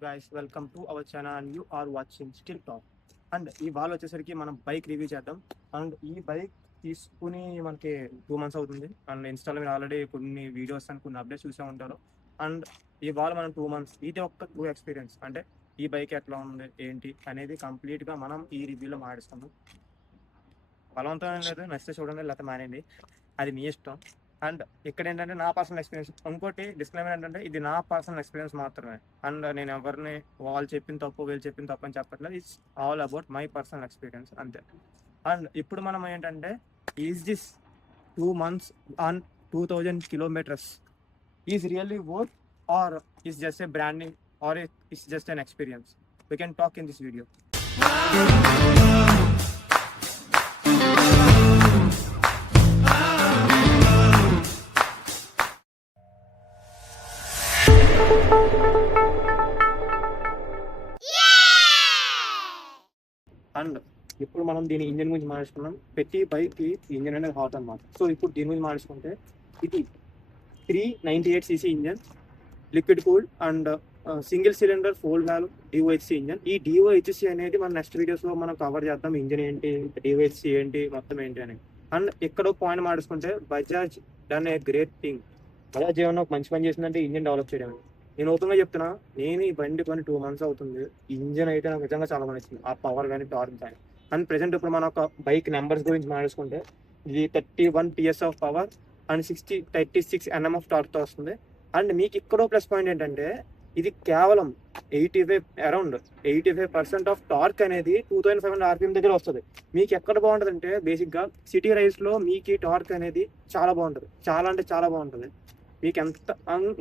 guys, welcome to our channel and you are watching Still Talk. And ఈ వాళ్ళు వచ్చేసరికి మనం బైక్ రివ్యూ చేద్దాం. అండ్ ఈ బైక్ తీసుకుని మనకి 2 months అవుతుంది. అండ్ ఇన్స్టాలో మీరు ఆల్రెడీ కొన్ని వీడియోస్ అండ్ కొన్ని అప్డేట్స్ చూసే ఉంటారు. అండ్ ఈ వాళ్ళు మనం 2 months ఇది ఒక ట్రూ ఎక్స్పీరియన్స్, అంటే ఈ బైక్ ఎట్లా ఉంది ఏంటి అనేది కంప్లీట్గా మనం ఈ రివ్యూలో మాట్లాడుస్తాము. బలవంతం లేదు, నచ్చితే చూడండి లేకపోతే మానేయండి, అది మీ ఇష్టం. అండ్ ఇక్కడ ఏంటంటే నా పర్సనల్ ఎక్స్పీరియన్స్. ఇంకోటి డిస్క్లైమర్ ఏంటంటే ఇది నా పర్సనల్ ఎక్స్పీరియన్స్ మాత్రమే. అండ్ నేను ఎవరిని వాళ్ళు చెప్పిన తప్పు వీళ్ళు చెప్పిన తప్పు అని చెప్పట్లేదు. It's all about my personal experience అంతే. అండ్ ఇప్పుడు మనం ఏంటంటే is this 2 months on 2000 kilometers is really worth or is just a branding or it's just an experience? We can talk in this video. And ఇప్పుడు మనం దీని engine గురించి మాట్లాడుకున్నాం. ప్రతి బైక్కి ఇంజన్ అనేది హాట్ అనమాట. సో ఇప్పుడు దీని గురించి మాట్లాడుకుంటే ఇది 398cc engine, liquid cooled and single cylinder 4 valve DOHC engine. ఈ DOHC అనేది మన నెక్స్ట్ వీడియోస్లో మనం కవర్ చేద్దాం. ఇంజన్ ఏంటి, DOHC ఏంటి, మొత్తం ఏంటి అని. అండ్ ఇక్కడ పాయింట్ మాట్లాడుకుంటే Bajaj done a great thing. Bajaj ఏమన్నా ఒక మంచి పని చేసిందంటే ఇంజన్ డెవలప్ చేయడం. నేను ఓపెన్గా చెప్తున్నా, నేను ఈ బండి కొని 2 months అవుతుంది. ఇంజన్ అయితే నాకు నిజంగా చాలా నచ్చింది, ఆ పవర్ కానీ టార్క్ కానీ. అండ్ ప్రెసెంట్ ఇప్పుడు మనం ఒక బైక్ నెంబర్స్ గురించి మాట్లాడుకుంటే ఇది 31 PS of power and 36 Nm of టార్క్తో వస్తుంది. అండ్ మీకు ఇక్కడ ప్లస్ పాయింట్ ఏంటంటే ఇది కేవలం 85% ఆఫ్ టార్క్ అనేది 2500 RPM దగ్గర వస్తుంది. మీకు ఎక్కడ బాగుంటుంది అంటే బేసిక్గా సిటీ రైడ్స్లో మీకు ఈ టార్క్ అనేది చాలా బాగుంటుంది, చాలా అంటే చాలా బాగుంటుంది. మీకు ఎంత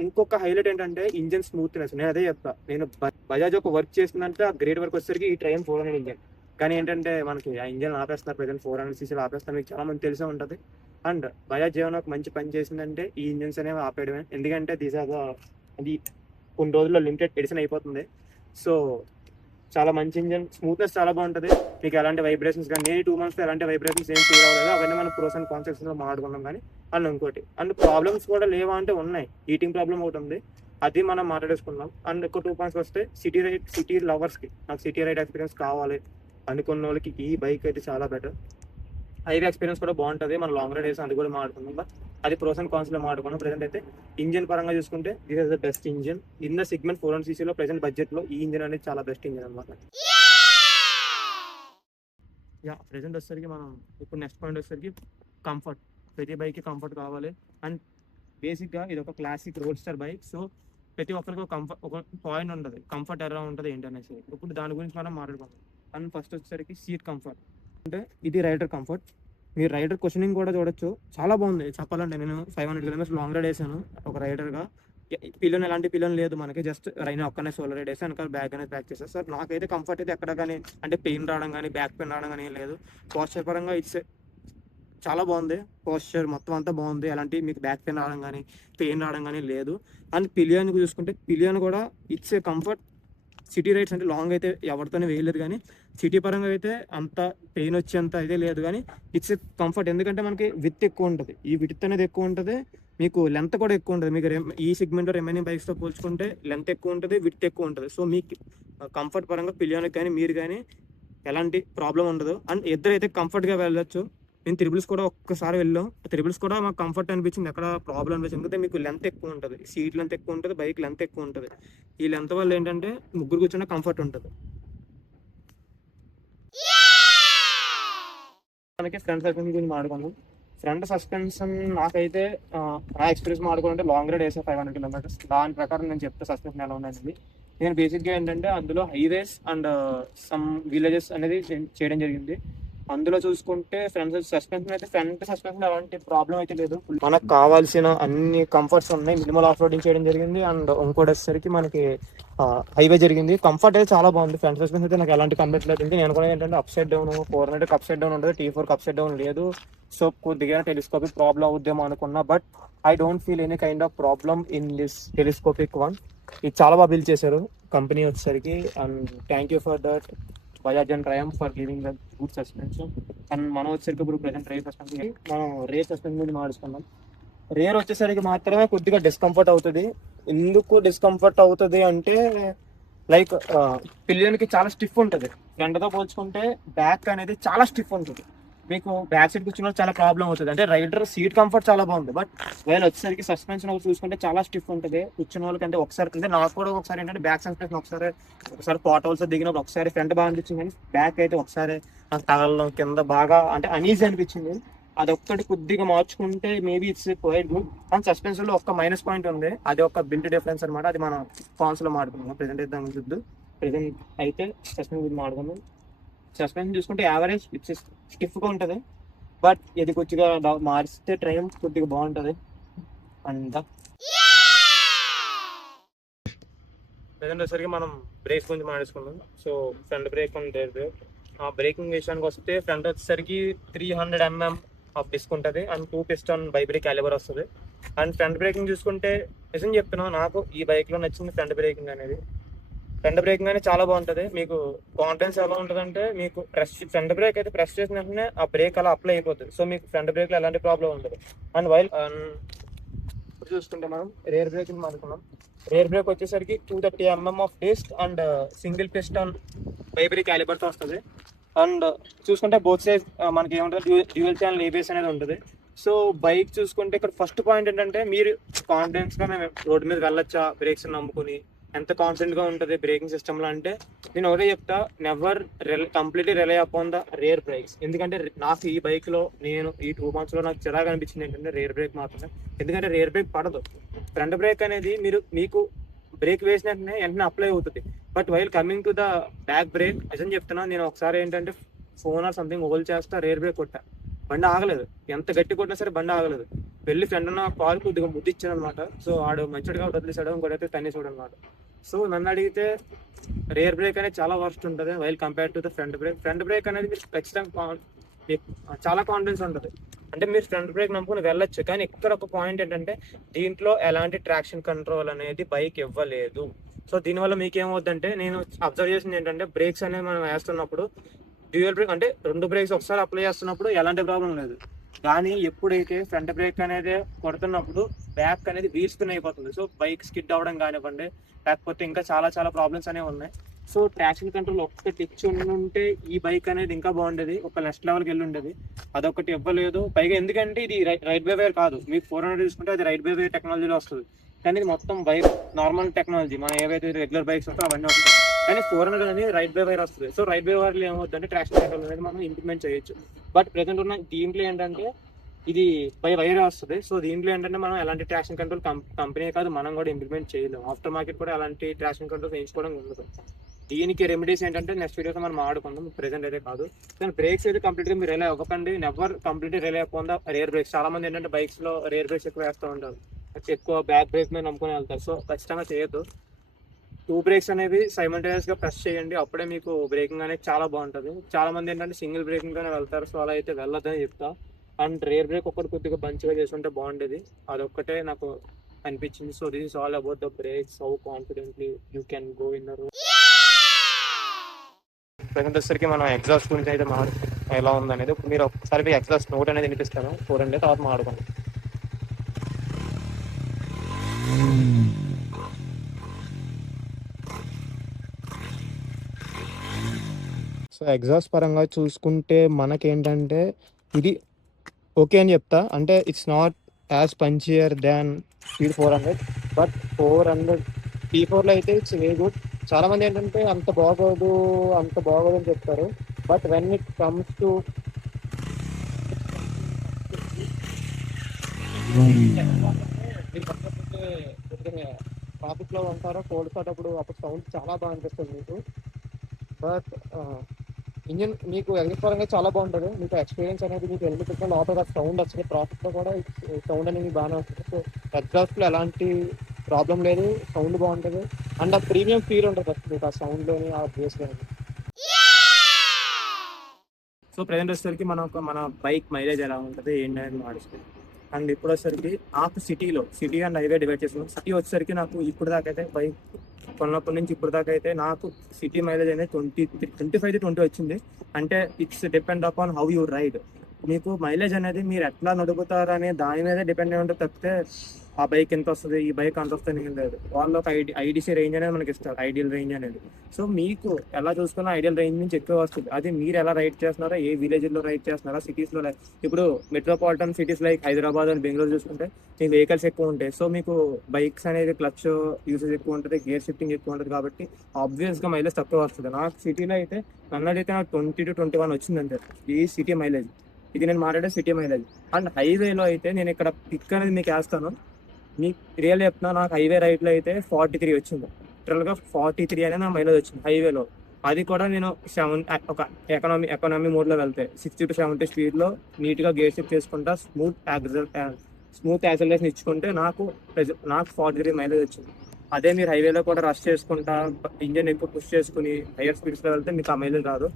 ఇంకొక హైలైట్ ఏంటంటే ఇంజన్ స్మూత్నెస్. నేను అదే చెప్తా, నేను బజాజ్ ఒక వర్క్ చేసిందంటే ఆ గ్రేట్ వర్క్ వచ్చేసరికి ఈ ట్రైన్ 400 ఇంజన్. కానీ ఏంటంటే మనకి ఆ ఇంజన్ ఆపేస్తున్నారు, ప్రజెంట్ 400cc ఆపేస్తున్నారు, మీకు చాలా మంది తెలిసే ఉంటుంది. అండ్ బజాజ్ ఏమైనా ఒక మంచి పని చేసిందంటే ఈ ఇంజన్స్ అనేవి ఆపేయడమే. ఎందుకంటే అది కొన్ని రోజుల్లో లిమిటెడ్ ఎడిషన్ అయిపోతుంది. సో చాలా మంచి ఇంజన్, స్మూత్నెస్ చాలా బాగుంటుంది. మీకు ఎలాంటి వైబ్రేషన్స్ కానీ, నేను 2 months ఎలాంటి వైబ్రేషన్స్ ఏం ఫీల్ అవ్వలేదు. అవన్నీ మనం ప్రోస్ అండ్ కాన్స్ మాట్లాడుకున్నాం. కానీ అండ్ ఇంకోటి అండ్ ప్రాబ్లమ్స్ కూడా లేవా అంటే ఉన్నాయి. హీటింగ్ ప్రాబ్లమ్ ఒకటి ఉంది, అది మనం మాట్లాడేసుకున్నాం. అండ్ ఒక 2 points వస్తే సిటీ లవర్స్కి, నాకు సిటీ రైడ్ ఎక్స్పీరియన్స్ కావాలి అనుకున్న వాళ్ళకి ఈ బైక్ అయితే చాలా బెటర్. హైవే ఎక్స్పీరియన్స్ కూడా బాగుంటుంది. మనం లాంగ్ రైడ్ వేసి అది కూడా మాట్లాడుకున్నాం. బట్ అది ప్రోస్ అండ్ కాన్స్లో మాట్లాడుకున్నాం. ప్రెసెంట్ అయితే ఇంజన్ పరంగా చూసుకుంటే this is the best engine in the segment 400cc. Present బడ్జెట్లో ఈ ఇంజన్ అనేది చాలా బెస్ట్ ఇంజన్ అనమాట. ప్రెసెంట్ వచ్చేసరికి మనం ఇప్పుడు నెక్స్ట్ పాయింట్ వచ్చేసరికి కంఫర్ట్. ప్రతి బైక్కి కంఫర్ట్ కావాలి. అండ్ బేసిక్గా ఇది ఒక క్లాసిక్ రోడ్స్టర్ బైక్. సో ప్రతి ఒక్కరికి ఒక పాయింట్ ఉంటుంది, కంఫర్ట్ ఎలా ఉంటుంది ఏంటి అనేసి. ఇప్పుడు దాని గురించి మనం మాట్లాడుకుంటాం. అండ్ ఫస్ట్ వచ్చేసరికి సీట్ కంఫర్ట్. అంటే ఇది రైడర్ కంఫర్ట్. మీరు రైడర్ క్వశ్చనింగ్ కూడా చూడొచ్చు, చాలా బాగుంది చెప్పాలంటే. నేను 500 kilometers లాంగ్ రైడ్ వేసాను ఒక రైడర్గా. పిల్లలు ఎలాంటి పిల్లలు లేదు మనకి, జస్ట్ రైన్ ఒక్కనే సోలో రైడ్ వేసి వెనకాల బ్యాగ్ అనేది ప్యాక్ చేస్తారు. సార్ నాకైతే కంఫర్ట్ అయితే ఎక్కడ కానీ అంటే పెయిన్ రావడం కానీ బ్యాక్ పెయిన్ రావడం కానీ ఏం లేదు. పోస్చర్ పరంగా ఇట్స్ చాలా బాగుంది, పోస్చర్ మొత్తం అంతా బాగుంది. ఎలాంటి మీకు బ్యాక్ పెయిన్ రావడం కానీ పెయిన్ రావడం కానీ లేదు. అండ్ పిలియన్ చూసుకుంటే పిలియన్ కూడా it's a comfort. City rides అంటే లాంగ్ అయితే ఎవరితోనే వేయలేదు, కానీ సిటీ పరంగా అయితే అంత పెయిన్ వచ్చేంత అయితే లేదు. కానీ ఇట్స్ కంఫర్ట్, ఎందుకంటే మనకి విత్ ఎక్కువ ఉంటుంది, ఈ విత్ అనేది ఎక్కువ ఉంటుంది, మీకు లెంత్ కూడా ఎక్కువ ఉంటుంది. మీకు ఈ సెగ్మెంట్లో రిమైనింగ్ బైక్స్తో పోల్చుకుంటే లెంత్ ఎక్కువ ఉంటుంది, విత్ ఎక్కువ ఉంటుంది. సో మీకు కంఫర్ట్ పరంగా పిలియన్కి కానీ మీరు కానీ ఎలాంటి ప్రాబ్లం ఉండదు. అండ్ ఇద్దరైతే కంఫర్ట్గా వెళ్ళొచ్చు. నేను త్రిబుల్స్ కూడా ఒక్కసారి వెళ్ళాం, త్రిబుల్స్ కూడా మాకు కంఫర్ట్ అనిపించింది, ఎక్కడ ప్రాబ్లం అనిపించింది. ఎందుకంటే మీకు లెంత్ ఎక్కువ ఉంటుంది, సీట్ లెంత్ ఎక్కువ ఉంటుంది, బైక్ లెంత్ ఎక్కువ ఉంటుంది. ఈ లెంత్ వల్ల ఏంటంటే ముగ్గురు కూర్చున్న కంఫర్ట్ ఉంటుంది. మనకి ఫ్రంట్ సస్పెన్షన్ గురించి మాట్లాడుకుందాం. ఫ్రంట్ సస్పెన్షన్ నాకైతే నా ఎక్స్పీరియన్స్ మాట్లాడుకుంటే లాంగ్ రైడ్ వేసే 500 kilometers. దాని ప్రకారం నేను చెప్తే సస్పెన్షన్ ఎలా ఉందండి. నేను బేసిక్గా ఏంటంటే అందులో హైవేస్ అండ్ సమ్ విలేజెస్ అనేది చేయడం జరిగింది. అందులో చూసుకుంటే ఫ్రంట్ సస్పెన్షన్ అలాంటి ప్రాబ్లం అయితే లేదు. మనకు కావాల్సిన అన్ని కంఫర్ట్స్ ఉన్నాయి. మినిమల్ ఆఫ్ రోడింగ్ చేయడం జరిగింది. అండ్ ఇంకోటి వచ్చేసరికి మనకి హైవే జరిగింది. కంఫర్ట్ అయితే చాలా బాగుంది. ఫ్రంట్ సస్పెన్షన్ అయితే నాకు ఎలాంటి కంఫర్ట్ లేదు. నేను అనుకునేది ఏంటంటే up side down 400 up side down ఉంటుంది, T4 అప్ సైడ్ డౌన్ లేదు. సో కొద్దిగా టెలిస్కోపిక్ ప్రాబ్లం అవుద్దేమో అనుకున్నా, but I don't feel any kind of problem in this telescopic one. ఇది చాలా బాగా బిల్డ్ చేశారు కంపెనీ వచ్చేసరికి. And thank you for that Bajaj and Triumph for giving the good suspension. And మనం వచ్చేసరికి ఇప్పుడు ప్రెసెంట్ రేర్ సస్పెన్షన్, మనం రేర్ సస్పెన్షన్ గురించి మాట్లాడుకున్నాం. రేర్ వచ్చేసరికి మాత్రమే కొద్దిగా డిస్కంఫర్ట్ అవుతుంది. ఎందుకు డిస్కంఫర్ట్ అవుతుంది అంటే లైక్ పిలియన్కి చాలా స్టిఫ్ ఉంటుంది. ఫ్రంట్తో పోల్చుకుంటే బ్యాక్ అనేది చాలా స్టిఫ్ ఉంటుంది. మీకు బ్యాక్ సైడ్ కూర్చున్న చాలా ప్రాబ్లం అవుతుంది. అంటే రైడర్ సీట్ కంఫర్ట్ చాలా బాగుంది, బట్ వేళ వచ్చేసరికి సస్పెన్షన్ చూసుకుంటే చాలా స్టిఫ్ ఉంటుంది. కూర్చున్న వాళ్ళకి అంటే ఒకసారి అంటే నాకు కూడా ఒకసారి ఏంటంటే బ్యాక్ సస్పెన్షన్ ఒకసారి పాట్ హోల్స్ దిగినప్పుడు ఒకసారి ఫ్రంట్ బాగా అనిపించింది, కానీ బ్యాక్ అయితే ఒకసారి నాకు తగలడం కింద బాగా అంటే అనీజీ అనిపించింది. అదొక్కటి కొద్దిగా మార్చుకుంటే మేబీ ఇట్స్ క్వైట్ గుడ్. కానీ సస్పెన్షన్ లో ఒక్క మైనస్ పాయింట్ ఉంది, అది ఒక బిల్ట్ డిఫరెన్స్ అనమాట. అది మనం ఫాన్స్ లో మాడుకుందాం. ప్రెసెంట్ అయితే దాని చూద్దు. ప్రెసెంట్ అయితే సస్పెన్షన్ గురించి మాడుకుందాం. సస్పెన్షన్ చూసుకుంటే యావరేజ్ ఇట్స్ స్టిఫ్గా ఉంటుంది, బట్ ఇది కొద్దిగా మారిస్తే ట్రైన్ కొద్దిగా బాగుంటుంది. అండ్ ప్రెసెంట్ వచ్చేసరికి మనం బ్రేక్ గురించి మాట్లాడుకుందాం. So front brake and rare break. ఆ బ్రేకింగ్ విషయానికి వస్తే ఫ్రంట్ వచ్చేసరికి 300 mm ఆఫ్ డిస్క్ ఉంటుంది and 2 piston by break calibre వస్తుంది. అండ్ ఫ్రంట్ బ్రేకింగ్ చూసుకుంటే నిజం చెప్తున్నాను, నాకు ఈ బైక్లో నచ్చింది ఫ్రంట్ బ్రేకింగ్ అనేది. ఫ్రంట్ బ్రేకింగ్ అనేది చాలా బాగుంటుంది. మీకు కాన్ఫిడెన్స్ ఎలా ఉంటుంది అంటే, మీకు ఫ్రంట్ బ్రేక్ అయితే ప్రెస్ చేసిన వెంటనే ఆ బ్రేక్ అలా అప్లై అయిపోతుంది. సో మీకు ఫ్రంట్ బ్రేక్లో ఎలాంటి ప్రాబ్లం ఉంటుంది. అండ్ వైల్ ఇప్పుడు చూసుకుంటే మనం రేర్ బ్రేకింగ్ అనుకున్నాం. రేర్ బ్రేక్ వచ్చేసరికి 230 mm of disc and single piston by brake క్యాలిబర్తో వస్తుంది. అండ్ చూసుకుంటే బోత్ సైడ్ మనకి ఏముంటుంది, డ్యూయల్ ఛానల్ ఏబిఎస్ అనేది ఉంటుంది. సో బైక్ చూసుకుంటే ఇక్కడ ఫస్ట్ పాయింట్ ఏంటంటే, మీరు కాన్ఫిడెన్స్గా మేము రోడ్డు మీద వెళ్ళొచ్చా బ్రేక్స్ నమ్ముకుని, ఎంత కాన్ఫిడెంట్గా ఉంటుంది బ్రేకింగ్ సిస్టమ్లో అంటే, నేను ఒకటే చెప్తా, never completely rely upon the rear brakes. ఎందుకంటే నాకు ఈ బైక్లో నేను ఈ 2 monthsలో నాకు చిరాగా అనిపించింది ఏంటంటే రేర్ బ్రేక్ మాత్రమే. ఎందుకంటే రేర్ బ్రేక్ పడదు. ఫ్రంట్ బ్రేక్ అనేది మీకు బ్రేక్ వేసిన వెంటనే అప్లై అవుతుంది. But while coming to the back break నిజం చెప్తున్నా, నేను ఒకసారి ఏంటంటే ఫోన్ ఆర్ సంథింగ్ హోల్డ్ చేస్తా, రేర్ బ్రేక్ కొట్టా, బండి ఆగలేదు. ఎంత గట్టి కొట్టినా సరే బండి ఆగలేదు. వెళ్ళి ఫ్రెండ్ ఉన్న కాల్ కొద్దిగా ముద్దిచ్చాడు అనమాట. సో ఆడు మంచిగా వదిలేసాడు, ఇంకోటైతే తన్నేసాడు అనమాట. సో నన్ను అడిగితే రేర్ బ్రేక్ అనేది చాలా వర్స్ట్ ఉంటుంది while compare to the front brake. Front brake అనేది మీరు ఖచ్చితంగా మీకు చాలా కాన్ఫిడెన్స్ ఉంటుంది. అంటే మీరు ఫ్రంట్ బ్రేక్ నమ్ముకుని వెళ్ళొచ్చు, కానీ ఇక్కడ ఒక పాయింట్ ఏంటంటే, దీంట్లో ఎలాంటి ట్రాక్షన్ కంట్రోల్ అనేది బైక్ ఇవ్వలేదు. సో దీనివల్ల మీకు ఏమవుతుందంటే, నేను అబ్జర్వ్ చేసింది ఏంటంటే, బ్రేక్స్ అనేది మనం వేస్తున్నప్పుడు డ్యూయల్ బ్రేక్ అంటే 2 బ్రేక్స్ ఒకసారి అప్లై చేస్తున్నప్పుడు ఎలాంటి ప్రాబ్లం లేదు. కానీ ఎప్పుడైతే ఫ్రంట్ బ్రేక్ అనేది కొడుతున్నప్పుడు బ్యాక్ అనేది వీల్స్పిన్ అయిపోతుంది. సో బైక్ స్కిడ్ అవ్వడం కానివ్వండి, లేకపోతే ఇంకా చాలా చాలా ప్రాబ్లమ్స్ అనేవి ఉన్నాయి. సో ట్రాక్షన్ కంట్రోల్ ఒక్కటి ఇచ్చి ఉంటే ఈ బైక్ అనేది ఇంకా బాగుండేది, ఒక నెక్స్ట్ లెవెల్కి వెళ్ళి ఉండేది. అదొకటి ఇవ్వలేదు. పైగా ఎందుకంటే ఇది రైట్ బై వైర్ కాదు, మీకు 400 తీసుకుంటే అది రైట్ బై వైర్ టెక్నాలజీలో వస్తుంది. కానీ ఇది మొత్తం వైర్ నార్మల్ టెక్నాలజీ, మన ఏవైతే రెగ్యులర్ బైక్స్ వస్తాయో అవన్నీ వస్తాయి. కానీ 400 అనేది రైట్ బై వైర్ వస్తుంది. సో రైట్ బై వైర్లో ఏమవుతుందంటే ట్రాక్షన్ కంట్రోల్ అనేది మనం ఇంప్లిమెంట్ చేయొచ్చు. బట్ ప్రెసెంట్ ఉన్న దీంట్లో ఏంటంటే ఇది బై వైర్ వస్తుంది. సో దీంట్లో ఏంటంటే మనం ఎలాంటి ట్రాక్షన్ కంట్రోల్ కంపెనీ కాదు, మనం కూడా ఇంప్లిమెంట్ చేయలేము. ఆఫ్టర్ మార్కెట్ కూడా ఎలాంటి ట్రాక్షన్ కంట్రోల్ వేయించుకోవడం ఉండదు. దీనికి రెమెడీస్ ఏంటంటే నెక్స్ట్ వీడియోలో మనం ఆడుకుందాం, ప్రెసెంట్ అయితే కాదు. కానీ బ్రేక్స్ అయితే కంప్లీట్గా మీరు రిలై అవ్వకండి. నెవర్ కంప్లీట్లీ రిలై అవ్వకుండా రేర్ బ్రేక్స్. చాలా మంది ఏంటంటే బైక్స్లో రేర్ బ్రేక్స్ ఎక్కువ వేస్తూ ఉంటారు, ఎక్కువ బ్యాక్ బ్రేక్ మీద నమ్ముకొని వెళ్తారు. సో ఖచ్చితంగా చేయొద్దు. 2 బ్రేక్స్ అనేవి సైమల్టేనియస్గా ప్రెస్ చేయండి, అప్పుడే మీకు బ్రేకింగ్ అనేది చాలా బాగుంటుంది. చాలా మంది ఏంటంటే సింగిల్ బ్రేకింగ్తోనే వెళ్తారు. సో అలా అయితే వెళ్ళొద్దని చెప్తా. అండ్ రేర్ బ్రేక్ ఒక్కటి కొద్దిగా మంచిగా చేస్తుంటే బాగుండేది, అదొక్కటే నాకు అనిపించింది. So this is all about the brakes, how confidently you can go in the road. Present వచ్చేసరికి మనం ఎగ్జాస్ట్ గురించి అయితే ఎలా ఉందనేది ఇప్పుడు మీరు ఒకసారి ఎగ్జాస్ట్ నోట్ అనేది వినిపిస్తాను, చూడండి, తర్వాత మాట్లాడుకోండి. సో ఎగ్జాస్ట్ పరంగా చూసుకుంటే మనకేంటంటే ఇది ఓకే అని చెప్తా. అంటే it's not as punchier than speed 400, but 400 T4లో అయితే ఇట్స్ వెరీ గుడ్. చాలామంది ఏంటంటే అంత బాగోదు అని చెప్తారు. But when it comes to ట్రాఫిక్లో ఉంటారో కోల్డ్ స్టార్ట్ అప్పుడు సౌండ్ చాలా బాగా అనిపిస్తుంది మీకు. బట్ ఇంజిన్ మీకు ఎగ్జాస్ట్ పరంగా చాలా బాగుంటుంది. మీకు ఎక్స్పీరియన్స్ అనేది మీకు వెళ్ళిపోతే లోపల సౌండ్ వస్తుంది, ట్రాఫిక్లో కూడా సౌండ్ అనేది బాగానే వస్తుంది. సో ఎగ్జాస్ట్లో ఎలాంటి ప్రాబ్లం లేదు, సౌండ్ బాగుంటుంది. అండ్ ఆ ప్రీమియం ఫీల్ ఉంటుంది ఫస్ట్ మీకు ఆ సౌండ్లోని, ఆ బేస్లోని. సో ప్రజెంట్ వచ్చేసరికి మన బైక్ మైలేజ్ ఎలా ఉంటుంది ఏంటి అనేది మాట్లాడుతుంది. అండ్ ఇప్పుడు వచ్చేసరికి నాకు సిటీ అండ్ హైవే డివైడ్ చేస్తున్నాను. సిటీ వచ్చేసరికి నాకు ఇప్పుడు దాకా అయితే బైక్ కొన్నప్పటి నుంచి ఇప్పుడు దాకా అయితే నాకు సిటీ మైలేజ్ అనేది 25-20 వచ్చింది. అంటే it's depend upon how you ride. మీకు మైలేజ్ అనేది మీరు ఎట్లా నడుపుతారనే దాని మీదే డిపెండ్ అయి ఉంటుంది తప్పితే ఆ బైక్ ఎంత వస్తుంది, ఈ బైక్ అంత వస్తుంది ఏం లేదు. వాళ్ళు ఒక ఐడిసి రేంజ్ అనేది మనకి ఇస్తారు, ఐడియల్ రేంజ్ అనేది. సో మీకు ఎలా చూసుకున్నా ఐడియల్ రేంజ్ నుంచి ఎక్కువ వస్తుంది. అది మీరు ఎలా రైడ్ చేస్తున్నారో, ఏ విలేజ్లో రైడ్ చేస్తున్నారో, సిటీస్లో. ఇప్పుడు metropolitan cities like Hyderabad and Bengaluru చూసుకుంటే మీకు వెహికల్స్ ఎక్కువ ఉంటాయి. సో మీకు బైక్స్ అనేది క్లచ్ యూసేజ్ ఎక్కువ ఉంటుంది, గేర్ షిఫ్టింగ్ ఎక్కువ ఉంటుంది కాబట్టి ఆబ్వియస్గా మైలేజ్ తక్కువ వస్తుంది. నాకు సిటీలో అయితే నన్నైతే నాకు 20 to 21 వచ్చింది అంతే, ఈ సిటీ మైలేజ్. ఇది నేను మాట్లాడే సిటీ మైలేజ్. అండ్ హైవేలో అయితే నేను ఇక్కడ పిక్ అనేది మీకు వేస్తాను, మీకు రియల్ చెప్తున్నా, నాకు హైవే రైడ్లో అయితే 43 వచ్చింది. లిటరల్గా 43 అనే నా మైలేజ్ వచ్చింది హైవేలో. అది కూడా నేను ఒక ఎకనామీ మోడ్లో వెళ్తే 60 to 70 స్పీడ్లో నీట్గా గేర్ షిఫ్ట్ చేసుకుంటా, స్మూత్ యాక్సలరేషన్ ఇచ్చుకుంటే నాకు 43 మైలేజ్ వచ్చింది. అదే మీరు హైవేలో కూడా రష్ చేసుకుంటా, ఇంజన్ ఎక్కువ పుష్ చేసుకుని హైయర్ స్పీడ్స్లో వెళ్తే మీకు ఆ మైలేజ్ రాదు.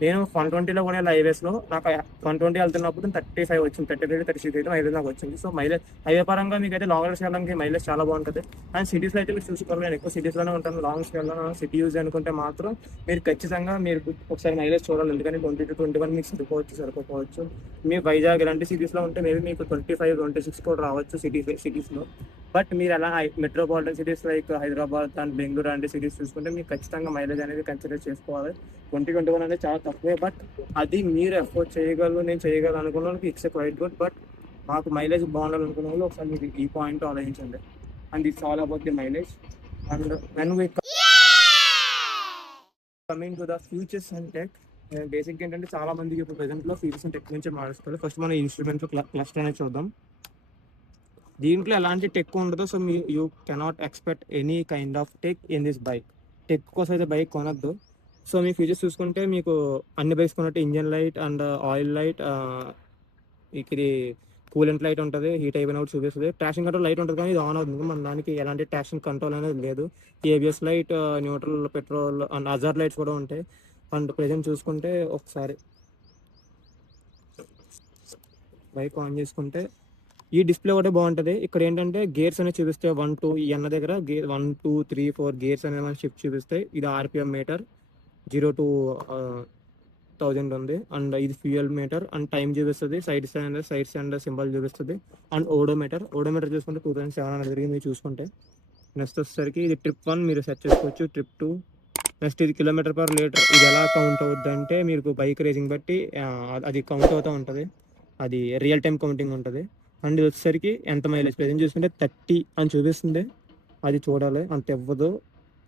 నేను 120లో కూడా హైవేస్లో నాకు 120 వెళ్తున్నప్పుడు 35 వచ్చింది, 33-36 అయితే మైలేజ్ నాకు వచ్చింది. సో మైలేజ్ హైవే పరంగా మీకు అయితే లాంగ్ రైడ్స్ వెళ్ళడానికి మైలేజ్ చాలా బాగుంటుంది. అండ్ సిటీస్లో అయితే మీరు చూసుకోవాలి, నేను ఎక్కువ సిటీస్లోనే ఉంటాను. లాంగ్స్ వెళ్ళాను సిటీ యూజ్ అనుకుంటే మాత్రం మీరు ఖచ్చితంగా మీరు ఒకసారి మైలేజ్ చూడాలి. ఎందుకంటే 20-21 మీకు సరిపోవచ్చు. మీరు వైజాగ్ ఇలాంటి సిటీస్లో ఉంటే మేబీ మీకు 25-26 కూడా రావచ్చు సిటీస్లో. బట్ మీరు అలా metropolitan cities like Hyderabad and Bengaluru అంటే సిటీస్ చూసుకుంటే మీకు ఖచ్చితంగా మైలేజ్ అనేది కన్సిడర్ చేసుకోవాలి. 20-21 అనేది చాలా తక్కువే, బట్ అది మీరు ఎఫోర్డ్ చేయగలరు, నేను చేయగలను అనుకున్న వాళ్ళకి ఇట్స్ క్వైట్ గుడ్. బట్ మాకు మైలేజ్ బాగుండాలనుకున్న వాళ్ళు ఒకసారి మీరు ఈ పాయింట్ ఆలోచించండి. And it's all about the mileage. And when we coming to the futures and tech, basic ఏంటంటే చాలా మందికి ఇప్పుడు ప్రెజెంట్లో ఫ్యూచర్స్ అండ్ టెక్ నుంచి మాట్లాడుకోవాలి. ఫస్ట్ మనం ఇన్స్ట్రుమెంట్స్ క్లస్టర్ అనేది చూద్దాం. దీంట్లో ఎలాంటి టెక్ ఉండదు. So you cannot expect any kind of tech in this bike. Tech కోసం అయితే బైక్ కొనద్దు. సో మీ ఫీచర్స్ చూసుకుంటే మీకు అన్ని బైక్స్ కొన్నట్టు engine light and oil light, ఇది కూలెంట్ లైట్ ఉంటుంది, హీట్ అయిపోయినప్పుడు చూపిస్తుంది. ట్రాక్షన్ కంట్రోల్ లైట్ ఉంటుంది కానీ ఇది ఆన్ అవుతుంది, మన దానికి ఎలాంటి ట్రాక్షన్ కంట్రోల్ అనేది లేదు. ABS light, neutral, petrol and hazard lights కూడా ఉంటాయి. అండ్ ప్రెజెంట్ చూసుకుంటే ఒకసారి బైక్ ఆన్ చేసుకుంటే ఈ డిస్ప్లే ఒకటే బాగుంటుంది. ఇక్కడ ఏంటంటే గేర్స్ అనేవి చూపిస్తాయి, 1 2 ఈ అన్న దగ్గర గేర్ 1 2 3 4 గేర్స్ అనేవి మనకి షిఫ్ట్ చూపిస్తాయి. ఇది ఆర్పిఎం మీటర్ 0 to 1000 ఉంది. అండ్ ఇది ఫ్యూయల్ మీటర్ అండ్ టైం చూపిస్తుంది. సైడ్ స్టాండ్ సింబల్ చూపిస్తుంది. అండ్ ఓడోమీటర్ చూసుకుంటే 2700 తిరిగి మీరు చూసుకుంటే. నెక్స్ట్ వచ్చేసరికి ఇది ట్రిప్ 1 మీరు సెట్ చేసుకోవచ్చు, ట్రిప్ 2. నెక్స్ట్ ఇది km/L. ఇది ఎలా కౌంట్ అవుద్ది అంటే మీకు బైక్ రేసింగ్ బట్టి అది కౌంట్ అవుతూ ఉంటుంది, అది రియల్ టైం కౌంటింగ్ ఉంటుంది. అండ్ ఇది వచ్చేసరికి ఎంత మైలేజ్ ప్రెజెంట్ చూసుకుంటే 30 అని చూపిస్తుంది, అది చూడాలి, అంత ఇవ్వదు.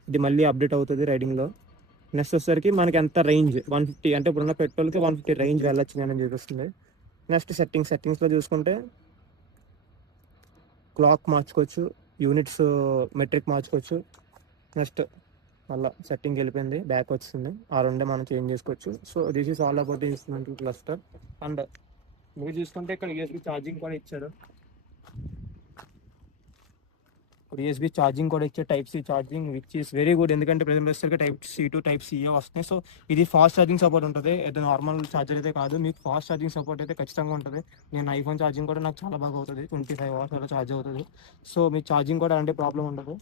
ఇది మళ్ళీ అప్డేట్ అవుతుంది రైడింగ్లో. నెక్స్ట్ వచ్చేసరికి మనకి ఎంత రేంజ్ 150, అంటే ఇప్పుడున్న పెట్రోల్కి 150 రేంజ్ వెళ్ళొచ్చు అని చూపిస్తుంది. నెక్స్ట్ సెట్టింగ్స్లో చూసుకుంటే క్లాక్ మార్చుకోవచ్చు, యూనిట్స్ మెట్రిక్ మార్చుకోవచ్చు. నెక్స్ట్ మళ్ళీ సెట్టింగ్ వెళ్ళిపోయింది, బ్యాక్ వచ్చింది, ఆ రెండే మనం చేంజ్ చేసుకోవచ్చు. So this is all about instrument cluster. And మీరు చూసుకుంటే ఇక్కడ యూఎస్బీ ఛార్జింగ్ కూడా ఇచ్చారు, యూఎస్బీ ఛార్జింగ్ కూడా ఇచ్చే type C charging, which is very good. ఎందుకంటే ప్రజెంట్ వచ్చేసరికి type C to type C A వస్తున్నాయి. సో ఇది ఫాస్ట్ ఛార్జింగ్ సపోర్ట్ ఉంటుంది, ఇది నార్మల్ ఛార్జర్ అయితే కాదు, మీకు ఫాస్ట్ ఛార్జింగ్ సపోర్ట్ అయితే ఖచ్చితంగా ఉంటుంది. నేను ఐఫోన్ ఛార్జింగ్ కూడా నాకు చాలా బాగా అవుతుంది, 25 hours అలా ఛార్జ్ అవుతుంది. సో మీ ఛార్జింగ్ కూడా అంటే ప్రాబ్లం ఉండదు.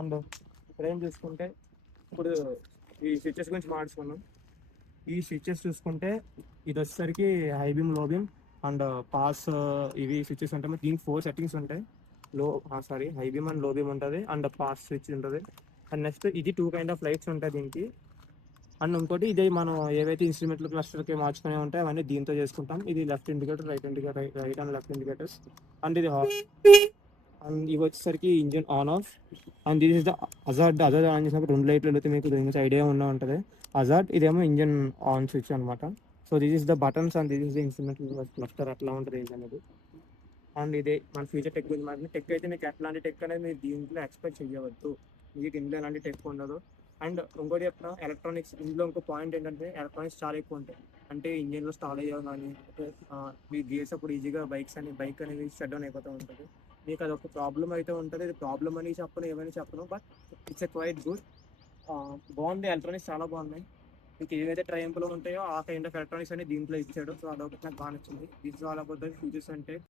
అండ్ ఇప్పుడు ఏం చూసుకుంటే ఇప్పుడు ఈ స్విచెస్ గురించి మాట్లాడుకున్నాం. ఈ స్విచెస్ చూసుకుంటే ఇది వచ్చేసరికి హై బీమ్, లో బీమ్ అండ్ పాస్, ఇవి స్విచెస్ ఉంటాయి. దీనికి 4 సెట్టింగ్స్ ఉంటాయి. హై బీమ్ అండ్ లో బీమ్ ఉంటుంది అండ్ పాస్ స్విచ్ ఉంటుంది. అండ్ నెక్స్ట్ ఇది 2 kind of లైట్స్ ఉంటాయి దీనికి. అండ్ ఇంకోటి ఇదే మనం ఏవైతే ఇన్స్ట్రుమెంట్లు క్లస్టర్కి మార్చుకునే ఉంటాయి అవన్నీ దీంతో చేసుకుంటాం. ఇది left indicator, right and left indicators. And ఇది అండ్ ఇవి వచ్చేసరికి engine on off. And this is the hazard on చేసినప్పుడు 2 లైట్లు వెళ్తే మీకు దీని గురించి ఐడియా ఉంటుంది. అజార్డ్ ఇదేమో ఇంజిన్ ఆన్ స్విచ్ అనమాట. So this is the buttons and this is the instrument cluster, అట్లా ఉంటుంది ఏంటనేది. అండ్ ఇదే మన ఫ్యూచర్ టెక్ గురించి మాట్లాడి, టెక్ అయితే మీకు ఎట్లాంటి టెక్ అనేది మీరు దీంట్లో ఎక్స్పెక్ట్ చేయవద్దు, మీకు ఇందులో ఎలాంటి టెక్ ఉండదు. అండ్ ఇంకోటి చెప్తున్నా, ఎలక్ట్రానిక్స్ ఇందులో ఇంకో పాయింట్ ఏంటంటే ఎలక్ట్రానిక్స్ చాలా ఎక్కువ ఉంటాయి. అంటే ఇంజిన్లో స్టాల్ అయ్యావు కానీ మీ గేర్స్ అప్పుడు ఈజీగా బైక్ అనేది షట్ డౌన్ అయిపోతూ ఉంటుంది. మీకు అది ఒక ప్రాబ్లం అయితే ఉంటుంది, ఇది ప్రాబ్లం అని చెప్పను, ఏమైనా చెప్పను, but it's a quite good. బాగుంది, ఎలక్ట్రానిక్స్ చాలా బాగున్నాయి. మీకు ఏవైతే ట్రయంపులో ఉంటాయో ఆ కైండ్ ఆఫ్ ఎలక్ట్రానిక్స్ అనేది దీంట్లో ఇచ్చాడు. సో అదొకటి నాకు బాగా నచ్చింది. This all about the futures అంటే